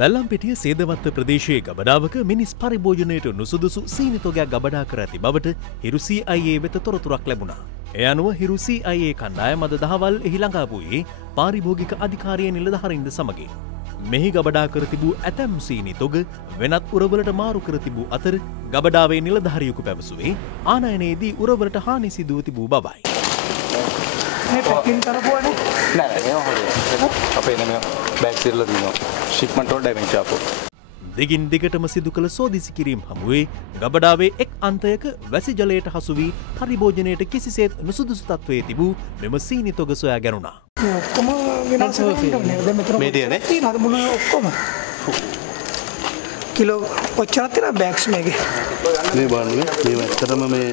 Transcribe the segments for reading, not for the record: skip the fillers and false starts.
මැල්ලම්පිටිය සේදවත්ත ප්‍රදේශයේ ගබඩාවක මිනිස් පරිභෝජනයට නුසුදුසු සීනි තොගයක් ගබඩා කර ඇති බවට හිරු CIA වෙත තොරතුරක් ලැබුණා. ඒ අනුව හිරු CIA කණ්ඩායම අද දහවල් එහි ළඟා වූයේ පාරිභෝගික අධිකාරිය නිලධාරීන්ද සමගින්. මෙහි ගබඩා කර තිබූ ඇතැම් සීනි තොග වෙනත් උරවලට මාරු කර තිබූ අතර ගබඩාවේ නිලධාරියෙකු පැවසුවේ ආනයනයේදී උරවලට හානි සිදුව තිබූ බවයි. මේ පැකින් කරපුවානේ නෑ මේව හොරේ අපේ නේ බෑග් සිරලා දිනවා ෂිප්මන්ට් වල ඩැමේජ් ආපු දිගින් දිගටම සිදු කළ සෝදිසි කිරීම හමුවේ ගබඩාවේ එක් අන්තයක වැසි ජලයට හසු වී පරිභෝජනයට කිසිසේත් නුසුදුසු තත්වයේ තිබූ මෙම සීනි තොග සොයා ගැනුණා. ඔක්කොම විනාශ වෙනවා නේද මෙතන මේ දිනේ තියෙනවද මොන ඔක්කොම කිලෝ කොච්චරක් තියෙනවද බෑග්ස් මේකේ මේ බලන්න මේ ඇත්තටම මේ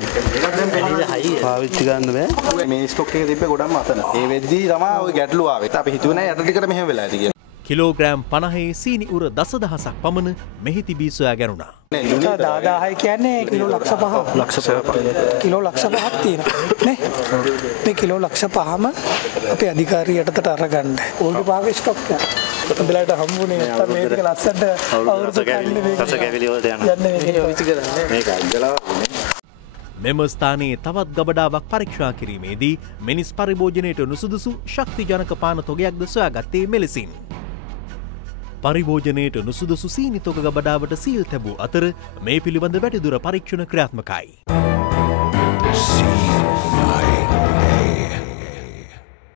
පාවිච්චි ගන්න බෑ මේ ස්ටොක් එක තිබ්බේ ගොඩක්ම අතන ඒ වෙද්දී තමයි ওই ගැටලුව ආවේ. අපි හිතුවේ නෑ යට ටිකට මෙහෙම වෙලා ඇති කියලා. කිලෝග්‍රෑම් 50 සීනි උර දසදහසක් පමණ මෙහි තිබී සොයා ගැනුණා. 10000යි කියන්නේ කිලෝ ලක්ෂ 5ක්. ලක්ෂ 5ක්. කිලෝ ලක්ෂ 5ක් තියෙනවා නේ. මේ කිලෝ ලක්ෂ 5ම අපේ අධිකාරිය යටතට අරගන්න. ඕල්ඩ් පාගේ ස්ටොක් එක. අපිට හම්බුනේ නැත්තම් මේ ටික ලස්සනට අවුරුදු කන්නේ මේක. රස කැවිලි වලට යනවා. මේක අංගලා මෙම ස්ථානයේ තවත් ගබඩාවක් පරීක්ෂා කිරීමේදී මිනිස් පරිභෝජනයට නුසුදුසු ශක්තිජනක පාන තොගයක්ද සොයාගත්තේ මෙලෙසින්. පරිභෝජනයට නුසුදුසු සීනි තොග ගබඩාවට සීල් තැබූ අතර මේ පිළිබඳ වැඩිදුර පරීක්ෂණ ක්‍රියාත්මකයි.